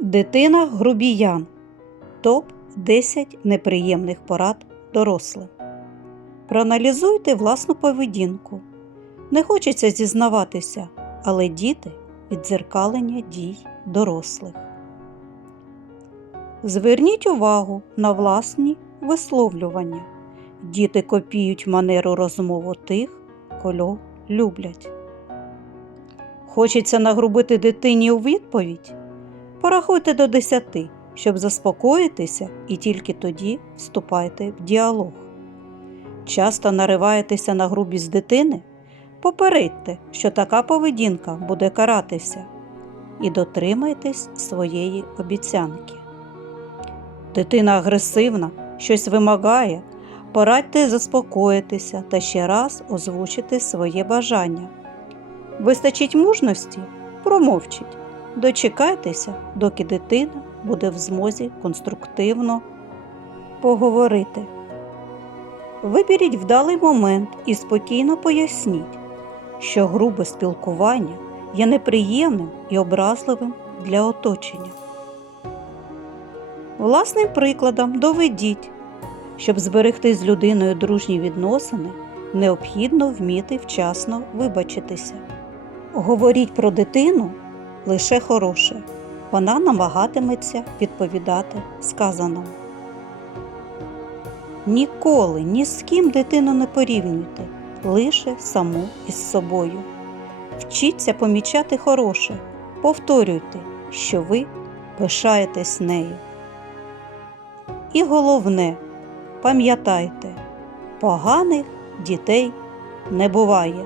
Дитина грубіян. Топ 10 неприємних порад дорослим. Проаналізуйте власну поведінку. Не хочеться зізнаватися, але діти віддзеркалення дій дорослих. Зверніть увагу на власні висловлювання. Діти копіють манеру розмову тих, кого люблять. Хочеться нагрубити дитині у відповідь? Порахуйте до 10, щоб заспокоїтися, і тільки тоді вступайте в діалог. Часто нариваєтеся на грубість дитини? Попередьте, що така поведінка буде каратися, і дотримайтесь своєї обіцянки. Дитина агресивна, щось вимагає, порадьте заспокоїтися та ще раз озвучити своє бажання. Вистачить мужності? Промовчіть. Дочекайтеся, доки дитина буде в змозі конструктивно поговорити. Виберіть вдалий момент і спокійно поясніть, що грубе спілкування є неприємним і образливим для оточення. Власним прикладом доведіть, щоб зберегти з людиною дружні відносини, необхідно вміти вчасно вибачитися. Говоріть про дитину лише хороше, вона намагатиметься відповідати сказаному. Ніколи ні з ким дитину не порівнюйте, лише саму із собою. Вчіться помічати хороше, повторюйте, що ви пишаєтесь нею. І головне, пам'ятайте, поганих дітей не буває.